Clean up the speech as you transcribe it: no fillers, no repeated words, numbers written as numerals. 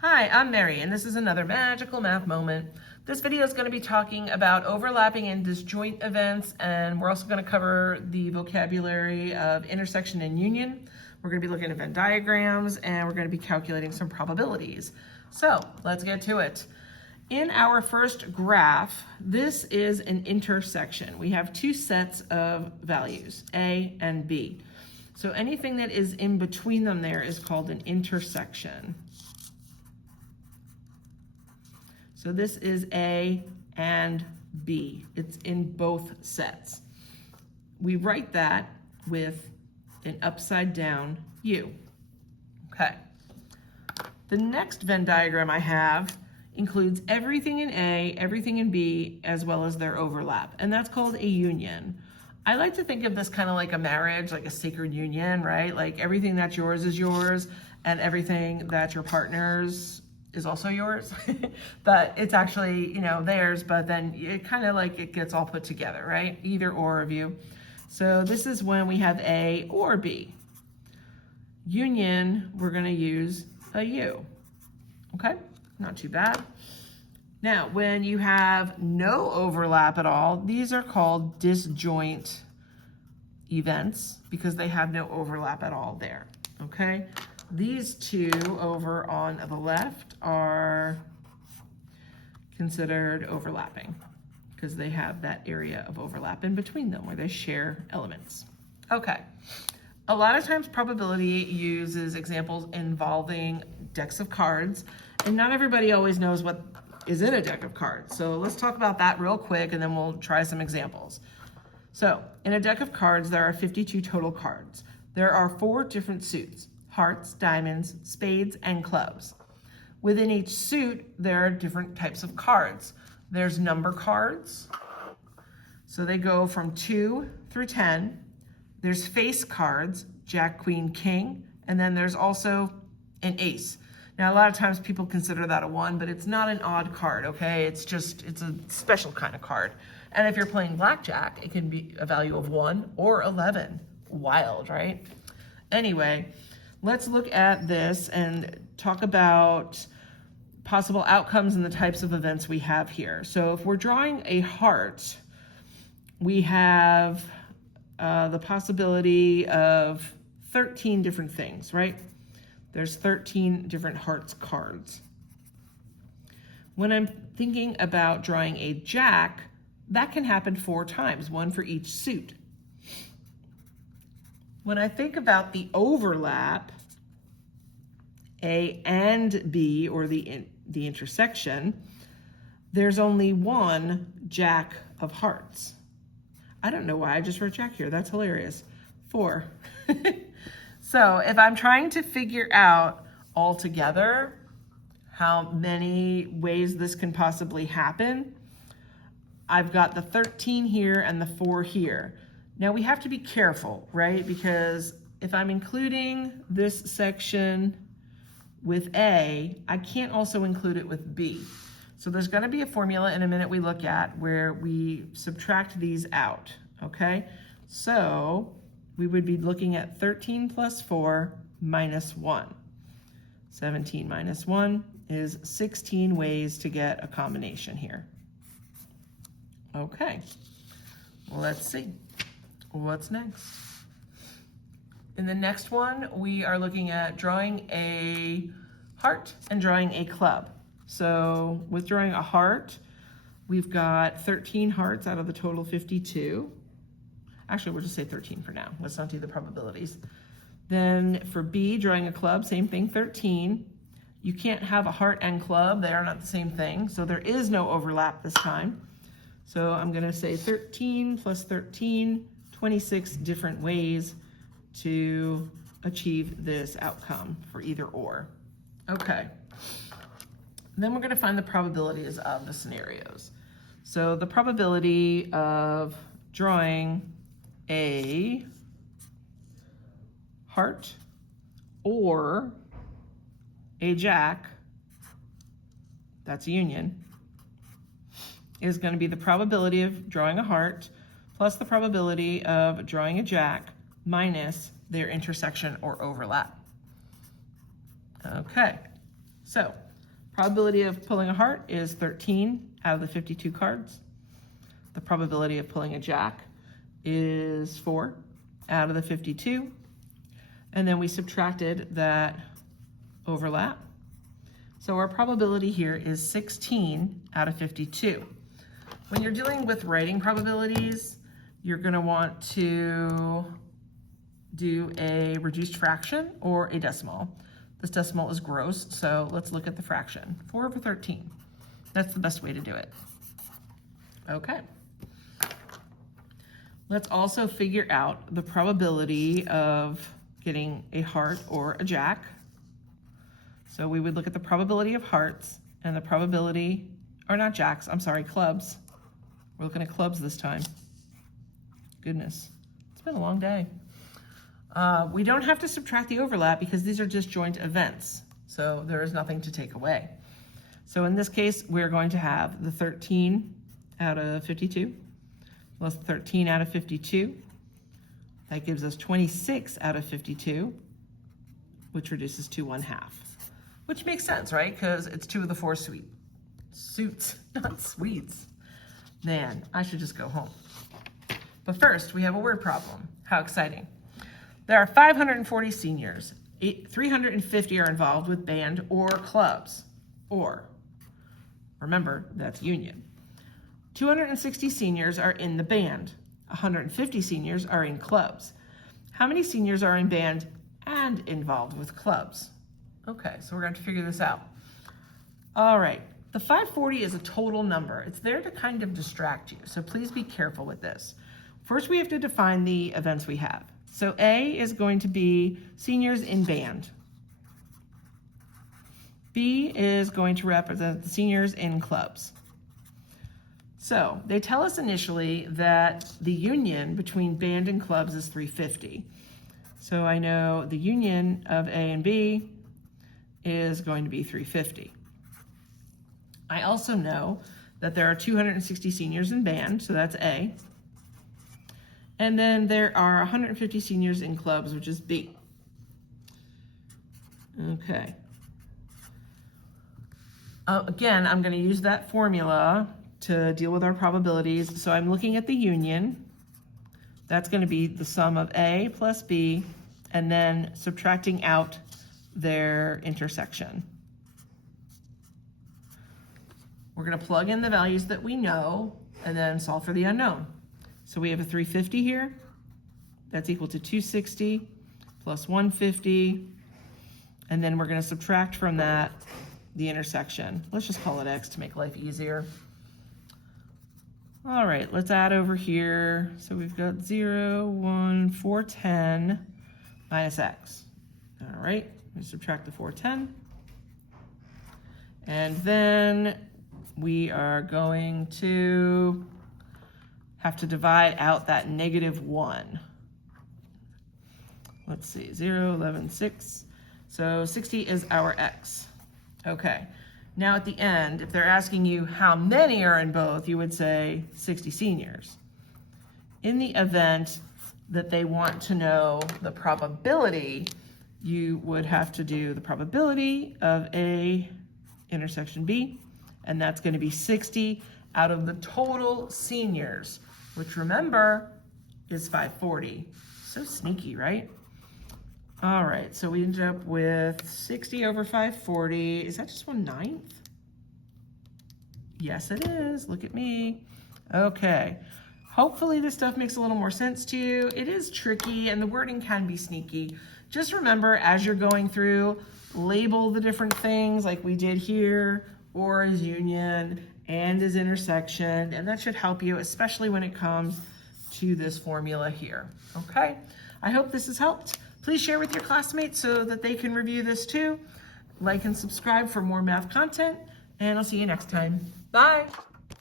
Hi, I'm Mary, and this is another magical math moment. This video is going to be talking about overlapping and disjoint events, and we're also going to cover the vocabulary of intersection and union. We're going to be looking at Venn diagrams, and we're going to be calculating some probabilities. So let's get to it. In our first graph, this is an intersection. We have two sets of values, A and B. So anything that is in between them there is called an intersection. So this is A and B. It's in both sets. We write that with an upside down U. Okay. The next Venn diagram I have includes everything in A, everything in B, as well as their overlap, and that's called a union. I like to think of this kind of like a marriage, like a sacred union, right? Like everything that's yours is yours, and everything that's your partner's is also yours, but it's actually, theirs, but then it kind of like it gets all put together, right? Either or of you. So this is when we have A or B. Union, we're going to use a U. Okay, not too bad. Now, when you have no overlap at all, these are called disjoint events because they have no overlap at all there. Okay. These two over on the left are considered overlapping because they have that area of overlap in between them where they share elements. Okay, a lot of times probability uses examples involving decks of cards, and not everybody always knows what is in a deck of cards. So let's talk about that real quick and then we'll try some examples. So in a deck of cards, there are 52 total cards. There are 4 different suits: hearts, diamonds, spades, and clubs. Within each suit, there are different types of cards. There's number cards, so they go from 2 through 10. There's face cards, Jack, Queen, King, and then there's also an ace. Now, a lot of times people consider that a 1, but it's not an odd card, okay? It's a special kind of card. And if you're playing blackjack, it can be a value of 1 or 11. Wild, right? Anyway, let's look at this and talk about possible outcomes and the types of events we have here. So if we're drawing a heart, we have the possibility of 13 different things, right? There's 13 different hearts cards. When I'm thinking about drawing a jack, that can happen 4 times, 1 for each suit. When I think about the overlap, A and B, or the intersection, there's only 1 jack of hearts. I don't know why I just wrote jack here. That's hilarious. 4. So if I'm trying to figure out altogether how many ways this can possibly happen, I've got the 13 here and the 4 here. Now we have to be careful, right? Because if I'm including this section with A, I can't also include it with B. So there's going to be a formula in a minute we look at where we subtract these out, okay? So we would be looking at 13 plus 4 minus 1. 17 minus 1 is 16 ways to get a combination here. Okay, let's see. What's next? In the next one, we are looking at drawing a heart and drawing a club. So with drawing a heart, we've got 13 hearts out of the total 52. Actually, we'll just say 13 for now. Let's not do the probabilities. Then for B, drawing a club, same thing, 13. You can't have a heart and club. They are not the same thing. So there is no overlap this time. So I'm going to say 13 plus 13, 26 different ways to achieve this outcome for either or. Okay. Then we're going to find the probabilities of the scenarios. So the probability of drawing a heart or a jack, that's a union, is going to be the probability of drawing a heart plus the probability of drawing a jack minus their intersection or overlap. Okay, so Probability of pulling a heart is 13 out of the 52 cards. The probability of pulling a jack is 4 out of the 52. And then we subtracted that overlap. So our probability here is 16 out of 52. When you're dealing with writing probabilities, you're going to want to do a reduced fraction or a decimal. This decimal is gross, so let's look at the fraction. 4 over 13. That's the best way to do it. Okay. Let's also figure out the probability of getting a heart or a jack. So we would look at the probability of hearts and the probability, or not jacks, I'm sorry, clubs. We're looking at clubs this time. Goodness, it's been a long day. We don't have to subtract the overlap because these are disjoint events, so there is nothing to take away. So in this case, we're going to have the 13 out of 52 plus 13 out of 52. That gives us 26 out of 52, which reduces to 1/2, which makes sense, right? Because it's 2 of the 4 suits, not sweets. Man, I should just go home. But first, we have a word problem. How exciting. There are 540 seniors. 350 are involved with band or clubs, or, remember, that's union. 260 seniors are in the band. 150 seniors are in clubs. How many seniors are in band and involved with clubs? Okay, so we're going to figure this out. All right, the 540 is a total number. It's there to kind of distract you, so please be careful with this. First, we have to define the events we have. So A is going to be seniors in band. B is going to represent the seniors in clubs. So they tell us initially that the union between band and clubs is 350. So I know the union of A and B is going to be 350. I also know that there are 260 seniors in band, so that's A. And then there are 150 seniors in clubs, which is B. Okay. Again, I'm going to use that formula to deal with our probabilities. So I'm looking at the union. That's going to be the sum of A plus B, and then subtracting out their intersection. We're going to plug in the values that we know and then solve for the unknown. So we have a 350 here. That's equal to 260 plus 150. And then we're going to subtract from that the intersection. Let's just call it X to make life easier. All right, let's add over here. So we've got 0, 1, 410 minus X. All right, we subtract the 410. And then we are going to have to divide out that -1. Let's see, 0, 11, 6. So 60 is our X. Okay, now at the end, if they're asking you how many are in both, you would say 60 seniors. In the event that they want to know the probability, you would have to do the probability of A intersection B, and that's going to be 60 out of the total seniors, which remember is 540. So sneaky, right? All right, so we ended up with 60 over 540. Is that just 1/9? Yes, it is. Look at me. Okay. Hopefully this stuff makes a little more sense to you. It is tricky and the wording can be sneaky. Just remember, as you're going through, label the different things like we did here, or as union and as intersection, and that should help you, especially when it comes to this formula here, okay? I hope this has helped. Please share with your classmates so that they can review this too. Like and subscribe for more math content, and I'll see you next time. Bye.